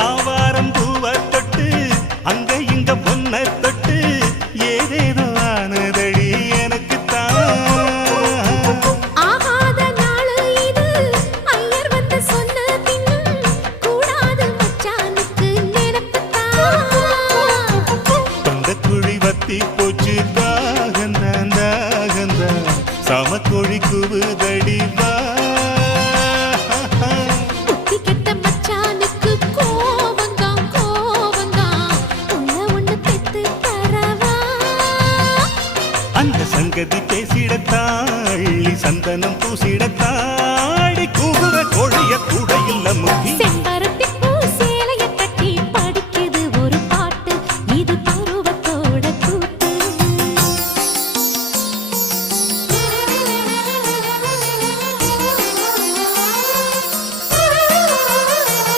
ஆவாரம் பூவை தொட்டு அங்க இங்க பொன்ன தொட்டு ஏதேதோ ஆனதடி எனக்குத்தான். ஆகாத நாள் இது ஐயர் வந்து சொன்ன பின்னும் கூடாது மச்சானுக்கு நினைப்புத்தான். தொண்டக்குழி வத்தி போச்சு தாகந்தான் தாகந்தான் சமக்கொழி குவுதடி வா. புத்தி கெட்ட மச்சானுக்கு கோவந்தான் கோவந்தான் ஒண்ணு பெத்து தரவா. அந்த சங்கதி பேசிடத்தான் அள்ளி சந்தனம் பூசிடத்தான்